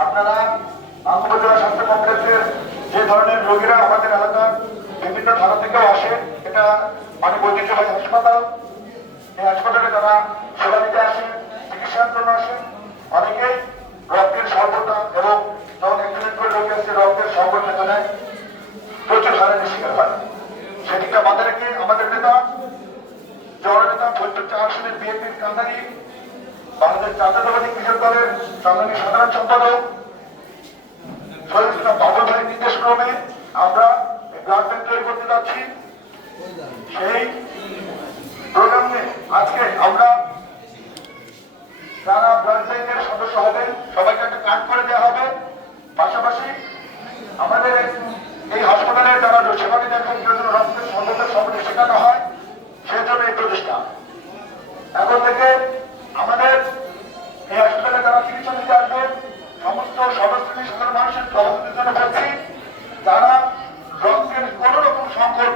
আপনারা উপজেলা স্বাস্থ্য কমপ্লেক্সের যে ধরনের রোগীরা আমাদের এলাকার বিভিন্ন থানা থেকেও আসে, এটা অনেক ঐতিহ্যবাহী হাসপাতাল। এই হাসপাতালে যারা সেবা নিতে আসে, চিকিৎসার জন্য আসে, অনেকেই রক্তের স্বল্পতা এবং যখন অ্যাক্সিডেন্ট করে রোগী আসছে রক্তের সংকট দেখা দেয়, প্রচুর হারানির শিকার হয়। সেদিকটা মাথায় রেখে আমাদের নেতা জননেতা ৭৪ আসনের বিএনপির কান্দারি, বাংলাদেশ জাতীয়তাবাদী কৃষক দলের সংগ্রামী সাধারণ সম্পাদক শহীদ ইসলাম বাবুল ভাইয়ের নির্দেশ ক্রমে আমরা ব্লাড ব্যাংক তৈরি করতে যাচ্ছি। সেই প্রোগ্রামে আজকে আমরা যারা ব্লাড ব্যাংকের সদস্য হবেন সবাইকে একটা কার্ড করে দেওয়া হবে। পাশাপাশি আমাদের এই হাসপাতালে যারা সেবা নিতে আসবেন জন্য রক্তের সংগ্রহের সম্বন্ধে শেখানো হয়, সেই জন্য এই প্রচেষ্টা। এখন থেকে আমাদের এই হাসপাতালে যারা চিকিৎসা নিতে আসবেন সমস্ত সদস্যদের সাধারণ মানুষের সভাপতির জন্য বলছি, যারা রক্তের কোন রকম সংকট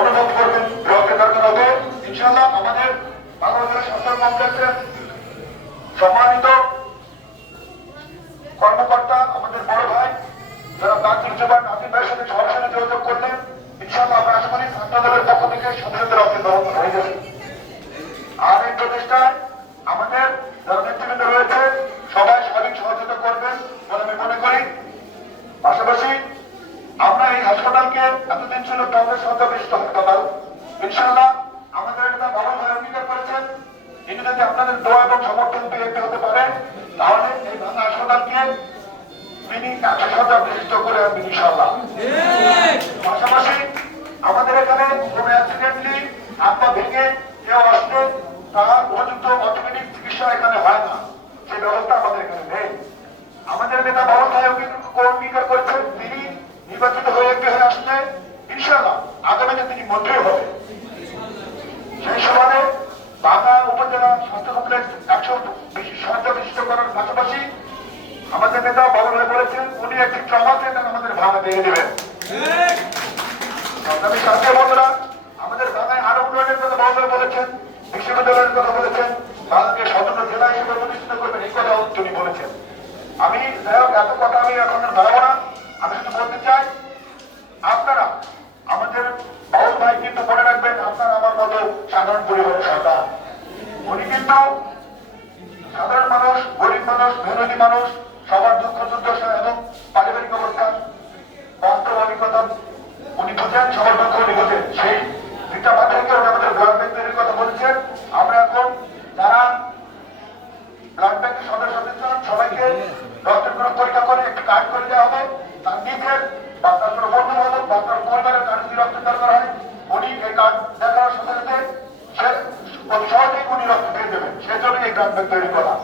অনুভব করবেন, রক্তের দরকার হবে, ইনশাল্লাহ আমাদের বাংলাদেশ স্বাস্থ্য কমপ্লেক্সের সম্মানিত কর্মকর্তা আমাদের বড় ভাই যারা প্রাথমিক নাসিম ভাইয়ের সাথে সরাসরি যোগাযোগ করলেন, ইনশাল্লাহ আমরা আশা করি ছাত্র দলের পক্ষ থেকে সদস্যদের রক্তের ব্যবস্থা হয়ে যাবে। আর এই প্রচেষ্টায় আমাদের যারা নেতৃবৃন্দ রয়েছে সবাই সার্বিক সহযোগিতা করবেন বলে আমি মনে করি। পাশাপাশি আমরা এই হাসপাতালকে এতদিন ছিল কংগ্রেস সরকার বিশিষ্ট হাসপাতাল, ইনশাল্লাহ আমাদের একটা বাবা ভাই অঙ্গীকার করেছেন, কিন্তু যদি আপনাদের দোয়া এবং সমর্থন পেয়ে হতে পারে তাহলে এই ভাঙা হাসপাতালকে তিনি 100 বিশিষ্ট করে আনবেন ইনশাল্লাহ। পাশাপাশি আমাদের এখানে কোনো অ্যাক্সিডেন্টলি হাত পা ভেঙে কেউ আসলে তার উপযুক্ত অর্থোপেডিক চিকিৎসা এখানে হয় না, সেই ব্যবস্থা আমাদের এখানে নেই। আমাদের নেতা বাবা ভাই অঙ্গীকার করেছেন তিনি নির্বাচিত হয়ে এমপি হয়ে আসলে ইনশাআল্লাহ আগামীতে তিনি মন্ত্রী হবে। সেই সময়ে বাংলা উপজেলা স্বাস্থ্য কমপ্লেক্স 100 বিশিষ্ট করার পাশাপাশি আমাদের নেতা বাবা ভাই বলেছেন উনি একটি ট্রমা সেন্টার আমাদের ভাঙা দিয়ে দেবেন। আমি সাথে বন্ধুরা আমাদের ভাঙায় আরো উন্নয়নের কথা বাবা ভাই বলেছেন, বিশ্ববিদ্যালয়ের কথা বলেছেন, বাংলাকে স্বতন্ত্র জেলা হিসেবে প্রতিষ্ঠিত করবেন, এই কথাও তিনি বলেছেন। আমি যাই হোক এত কথা আমি এখন বাড়াবো না, আমি শুধু বলতে চাই আপনারা আমাদের বাউল ভাই কিন্তু মনে রাখবেন আপনারা আমার মতো সাধারণ পরিবারের সন্তান। উনি কিন্তু সাধারণ মানুষ, গরিব মানুষ, মেহনতি মানুষ, সবার দুঃখ দুর্দশা এবং পারিবারিক অবস্থা বাস্তব অভিজ্ঞতা উনি বুঝেন, সবার দুঃখ উনি বুঝেন। সেই দুইটা মাথায় রেখে উনি আমাদের ব্লাড ব্যাংক তৈরির কথা বলেছেন। আমরা এখন যারা ব্লাড ব্যাংকের সদস্য সবাইকে রক্তের গ্রুপ পরীক্ষা করে একটি কার্ড করে দেওয়া হবে। তার নিজের বা তার কোনো বন্ধু বান্ধব বা তার পরিবারের কার্ড যদি রক্তের দরকার হয় উনি এই কার্ড দেখানোর সাথে সাথে সে সহজেই উনি রক্ত পেয়ে দেবেন। সেজন্য এই ব্লাড ব্যাংক তৈরি করা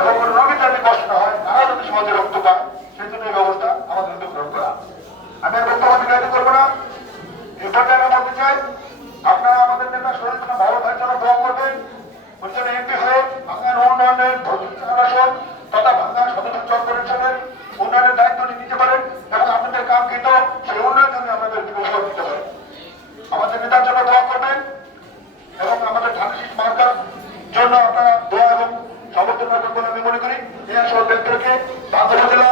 এবং কোনো রোগীর যাতে কষ্ট না হয়, তারা যদি সহজে রক্ত পায় সেজন্য এই ব্যবস্থা আমাদের গ্রহণ করা। আমি আর বক্তব্য দীর্ঘায়িত করবো না, এই পর্যায়ে আমি বলতে চাই আপনারা আমাদের নেতা শহীদ ইসলাম বাবুল ভাইয়ের জন্য দোয়া করবেন। উনি যেন এমপি হয়ে ভাঙার উন্নয়নের আসন তথা ভাঙা সদস্য কর্পোরেশনের উন্নয়নের দায়িত্ব নিতে পারেন এবং আপনাদের কাঙ্ক্ষিত সেই উন্নয়নের জন্য আপনাদের উপহার দিতে পারেন। আমাদের নেতার জন্য দোয়া করবেন এবং আমাদের ধানের মার্কার জন্য আপনারা দোয়া এবং সমর্থন রাখবেন বলে আমি মনে করি। এই আসল ব্যক্তিকে বাংলা জেলা